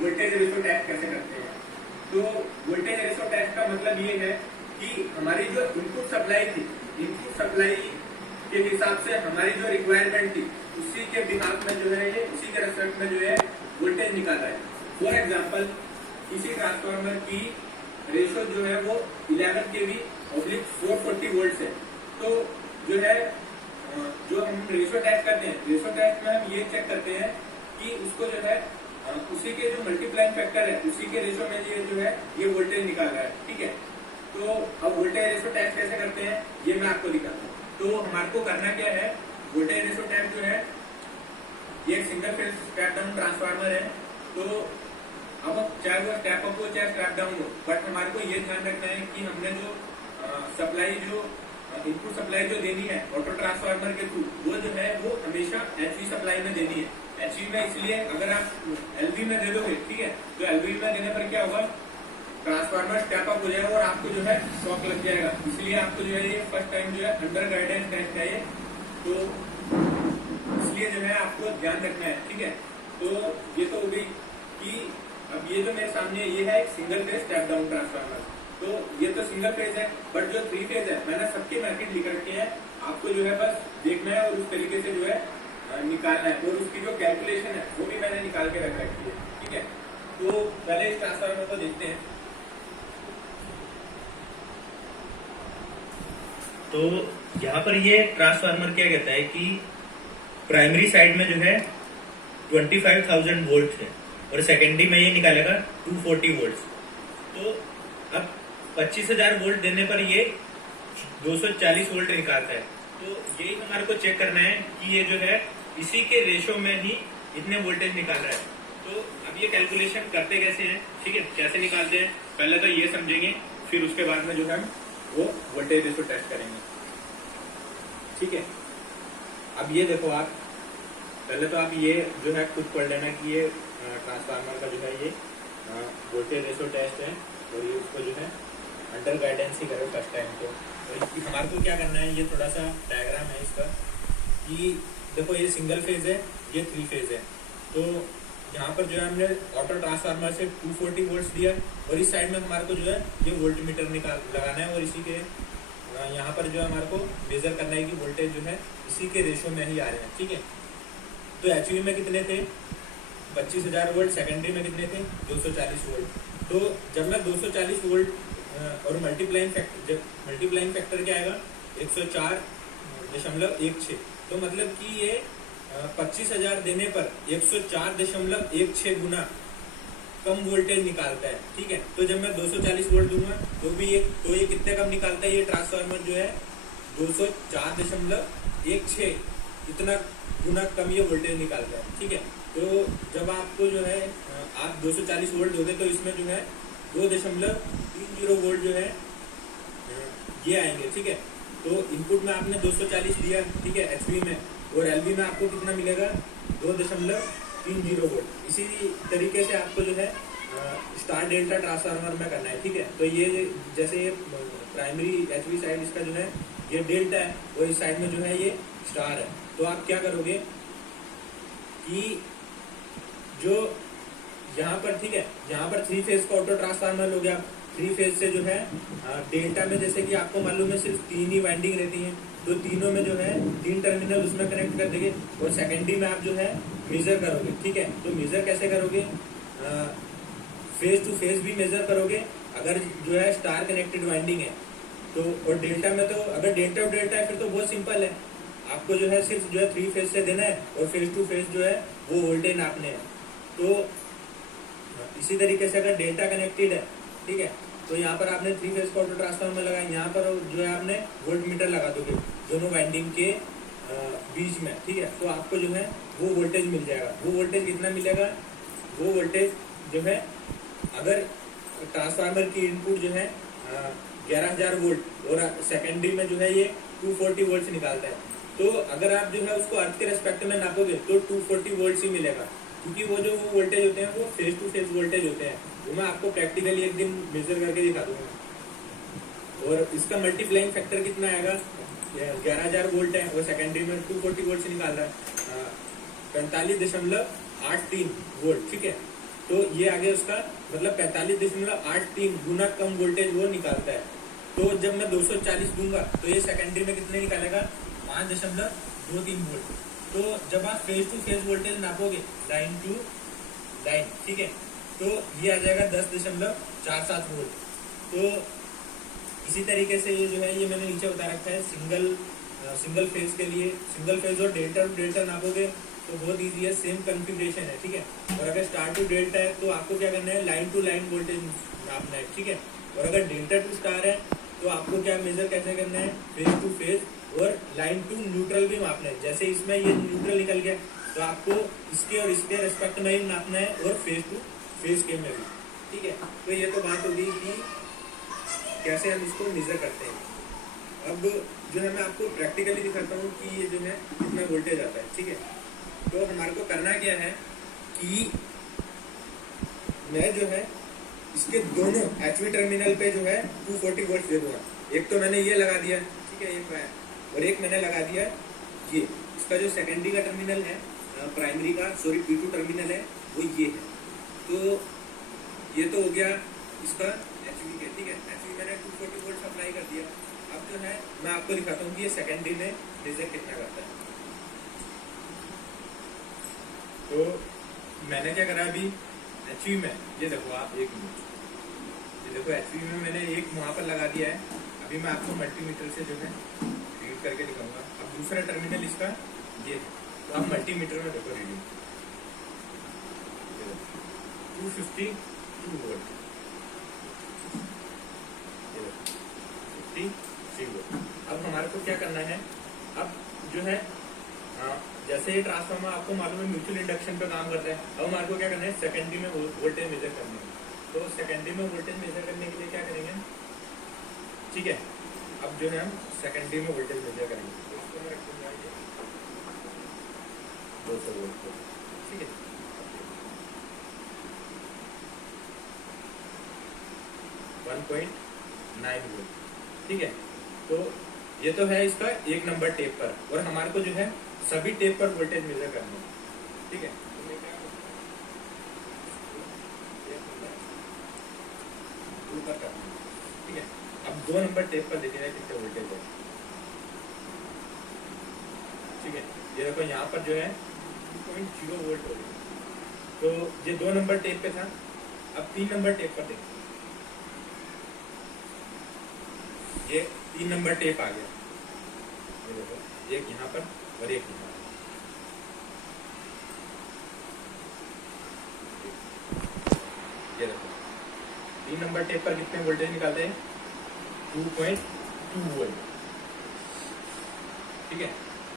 Voltage ratio test कैसे करते हैं। तो वोल्टेज रेशो टेस्ट का मतलब ये है कि हमारी जो इनपुट सप्लाई थी, इनपुट सप्लाई के हिसाब से हमारी जो रिक्वायरमेंट थी उसी के बिहाफ में जो है ये, उसी के रेस्पेक्ट में जो है वोल्टेज निकाला है। फॉर एग्जाम्पल किसी ट्रांसफार्मर की रेशो जो है वो 11 kV ऑब्लिक 440 वोल्ट है। तो जो है जो हम रेशो टेस्ट करते हैं, रेशो टेस्ट में हम ये चेक करते हैं कि उसको जो है उसी के जो मल्टीप्लाइंग फैक्टर है उसी के रेशो में ये जो है ये वोल्टेज निकाल रहा है। ठीक है, तो अब वोल्टेज रेशो टेस्ट कैसे करते हैं ये मैं आपको दिखाता हूँ। तो हमारे को करना क्या है, वोल्टेज रेशो टेस्ट जो है ये एक single phase step down transformer है। तो अब चाहे वो स्टेप अप हो चाहे स्टेप डाउन हो, बट हमारे को ये ध्यान रखना है कि हमने जो सप्लाई जो इनपुट सप्लाई जो देनी है ऑटो ट्रांसफार्मर के थ्रू वो जो है वो हमेशा एचवी सप्लाई में देनी है। एचवी में इसलिए अगर आप एलवी में दे दोगे, ठीक है, तो एलवी में देने पर क्या होगा, ट्रांसफार्मर स्टेप अप हो जाएगा और आपको जो है शॉक लग जाएगा। इसलिए आपको जो है ये फर्स्ट टाइम जो है अंडर गाइडेंस टेस्ट है ये, तो इसलिए जो है आपको ध्यान रखना है। ठीक है, तो ये तो हो गई कि अब ये जो मेरे सामने ये है एक single phase step down transformer. तो ये तो सिंगल फेज है, बट जो 3 फेज है मैंने सबके मैकेट लिख रखे हैं, आपको जो है बस देखना है और उस तरीके से जो है निकालना है, और उसकी जो कैलकुलेशन है वो भी मैंने निकाल के रख रखी है। ठीक है, तो पहले इस ट्रांसफार्मर को देखते हैं। तो यहाँ पर ये ट्रांसफार्मर क्या कहता है कि प्राइमरी साइड में जो है 25,000 वोल्ट है और सेकेंडरी में ये निकालेगा 240 वोल्ट। तो अब 25,000 वोल्ट देने पर ये 240 वोल्ट निकालता है। तो यही हमारे को चेक करना है कि ये जो है इसी के रेशो में ही इतने वोल्टेज निकाल रहा है। तो अब ये कैलकुलेशन करते कैसे हैं, ठीक है, कैसे निकालते हैं पहले तो ये समझेंगे, फिर उसके बाद में जो है वो वोल्टेज रेशो टेस्ट करेंगे। ठीक है, अब ये देखो आप पहले तो आप ये जो है खुद पढ़ लेना कि ये ट्रांसफार्मर का जो है ये वोल्टेज रेशो टेस्ट है और ये उसको जो है अंडर गाइडेंस ही करो फर्स्ट टाइम। तो हमारे को क्या करना है, ये थोड़ा सा डायग्राम है इसका कि देखो ये सिंगल फेज है, ये 3 फेज है। तो यहाँ पर जो है हमने ऑटो ट्रांसफार्मर से 240 वोल्ट दिया और इस साइड में हमारे को जो है ये वोल्ट मीटर लगाना है और इसी के यहाँ पर जो है हमारे को मेजर करना है कि वोल्टेज जो है इसी के रेशो में ही आ रहे हैं। ठीक है, तो एचवी में कितने थे 25,000 वोल्ट, सेकेंडरी में कितने थे 240 वोल्ट। तो जब मैं 240 वोल्ट और मल्टीप्लाइंग फैक्टर क्या आएगा 104.16, तो मतलब कि ये 25,000 देने पर 104.16 गुना कम वोल्टेज निकालता है। ठीक है, तो जब मैं 240 वोल्ट दूंगा तो ये कितने कम निकालता है, ये ट्रांसफार्मर जो है 204.16 इतना गुना कम ये वोल्टेज निकालता है। ठीक है, तो जब आपको जो है आप 240 वोल्ट दोगे तो इसमें जो है 2.30 वोल्ट जो है ये आएंगे। ठीक है, तो इनपुट में आपने 240 दिया, ठीक है, एचवी में, और एलवी में आपको कितना मिलेगा 2.30 वोल्ट। इसी तरीके से आपको जो है स्टार डेल्टा ट्रांसफार्मर में करना है। ठीक है, तो ये जैसे ये प्राइमरी एचवी साइड इसका जो है ये डेल्टा है और इस साइड में जो है ये स्टार है। तो आप क्या करोगे कि जो यहाँ पर, ठीक है, यहाँ पर 3 फेज का ऑटो ट्रांसफार्मर हो गया, 3 फेज से जो है डेल्टा में जैसे कि आपको मालूम है सिर्फ 3 ही वाइंडिंग रहती है, तो तीनों में जो है 3 टर्मिनल उसमें कनेक्ट कर देंगे और सेकेंडरी में आप जो है मेजर करोगे। ठीक है, तो मेजर कैसे करोगे, फेज टू फेज भी मेजर करोगे अगर जो है स्टार कनेक्टेड वाइंडिंग है तो, और डेल्टा में तो अगर डेल्टा और डेल्टा है फिर तो बहुत सिंपल है, आपको जो है सिर्फ जो है 3 फेज से देना है और फेज टू फेज जो है वो वोल्टेज नापने हैं। तो इसी तरीके से अगर डेल्टा कनेक्टेड है, ठीक है, तो यहाँ पर आपने 3 फेज का ऑटो ट्रांसफार्मर लगाया, यहाँ पर जो है आपने वोल्ट मीटर लगा दोगे दोनों वाइंडिंग के बीच में। ठीक है, तो आपको जो है वो वोल्टेज मिल जाएगा। वो वोल्टेज कितना मिलेगा, वो वोल्टेज जो है अगर ट्रांसफार्मर की इनपुट जो है 11,000 वोल्ट और सेकेंडरी में जो है ये 240 वोल्ट निकालता है, तो अगर आप जो है उसको अर्थ के रेस्पेक्ट में नापोगे तो 240 वोल्ट ही मिलेगा, क्योंकि वो जो वोल्टेज होते हैं वो फेज टू फेज वोल्टेज होते हैं। वो मैं आपको प्रैक्टिकली एक दिन मेजर करके दिखा दूंगा। और इसका मल्टीप्लाइंग फैक्टर कितना आएगा, 11,000 वोल्ट है और सेकेंडरी में 240 वोल्ट से निकाल रहा है 45.83 वोल्ट। ठीक है, तो ये आगे उसका मतलब 45.83 गुना कम वोल्टेज वो निकालता है। तो जब मैं 240 दूंगा तो ये सेकेंडरी में कितने निकालेगा, 5.23 वोल्ट। तो जब आप फेज टू फेज वोल्टेज नापोगे लाइन टू लाइन, ठीक है, तो ये आ जाएगा 10.47 वोल्ट। तो इसी तरीके से ये जो है ये मैंने नीचे बता रखा है सिंगल फेज के लिए, सिंगल फेज और डेल्टा टू डेल्टा नापोगे तो बहुत इजी है, सेम कॉन्फ़िगरेशन है, ठीक है। और अगर स्टार टू डेल्टा है तो आपको क्या करना है, लाइन टू लाइन वोल्टेज नापना है, ठीक है। और अगर डेल्टा टू स्टार है तो आपको क्या मेजर कैसे करना है, फेज टू फेज और लाइन टू न्यूट्रल भी मापना है। जैसे इसमें ये न्यूट्रल निकल गया तो आपको इसके और इसके रेस्पेक्ट में ही नापना है और फेज टू फेज के में भी, ठीक है। तो ये तो बात होगी कि कैसे हम इसको मेजर करते हैं। अब जो है मैं आपको प्रैक्टिकली दिखाता हूँ कि ये जो है कितना वोल्टेज आता है, ठीक है। तो हमारे को करना क्या है कि मैं जो है इसके दोनों एचवी टर्मिनल पे जो है 240 वोल्ट दे दूंगा। एक तो मैंने ये लगा दिया, ठीक है, ये और एक मैंने लगा दिया ये, इसका जो सेकेंडरी का टर्मिनल है, प्राइमरी का सॉरी P2 टर्मिनल है वो ये है। तो ये तो हो गया इसका एचवी के, ठीक है, एचवी मैंने 240 वोल्ट सप्लाई कर दिया। अब जो है मैं आपको दिखाता हूँ कि ये सेकेंडरी में मेजर कितना करता है। तो मैंने क्या करा अभी एचवी में, ये देखो आप एक मिनट, ये देखो एचवी में मैंने एक वहां पर लगा दिया है। अभी मैं आपको मल्टीमीटर से जो है रीड करके दिखाऊंगा। अब दूसरा टर्मिनल इसका ये है, तो आप मल्टीमीटर में देखो रीडिंग 252 वोल्ट, 53 वोल्ट। अब हमारे को क्या करना है, अब जो है जैसे ये ट्रांसफार्मर आपको मालूम है म्यूचुअल इंडक्शन पे काम करता है। अब हमारे को क्या करना है, सेकेंडरी में वोल्टेज मेजर करनी है। तो सेकेंडरी में वोल्टेज मेजर करने के लिए क्या करेंगे, ठीक है, अब जो है हम सेकेंडरी में वोल्टेज मेजर करेंगे। तो इसको मैं रखूंगा ये 200 वोल्ट को, ठीक है। 1.9 वोल्ट, ठीक है। तो ये तो है इसका एक नंबर टेप पर, और हमारे को जो है सभी टेप पर वोल्टेज मेजर करना है, ठीक है। तो मैं क्या ऊपर करना है, ठीक है। अब 2 नंबर टेप पर देखिएगा कितने वोल्टेज है, ठीक है। ये देखो यहाँ पर जो है 2.0 वोल्ट हो गया। तो ये 2 नंबर टेप पे था। अब 3 नंबर टेप पर देखिए, ये 3 नंबर टेप आ गया। ये देखो एक यहाँ पर और एक यहाँ पर, ये देखो 3 नंबर टेप पर कितने वोल्टेज निकालते हैं, 2.2 वोल्ट, ठीक है।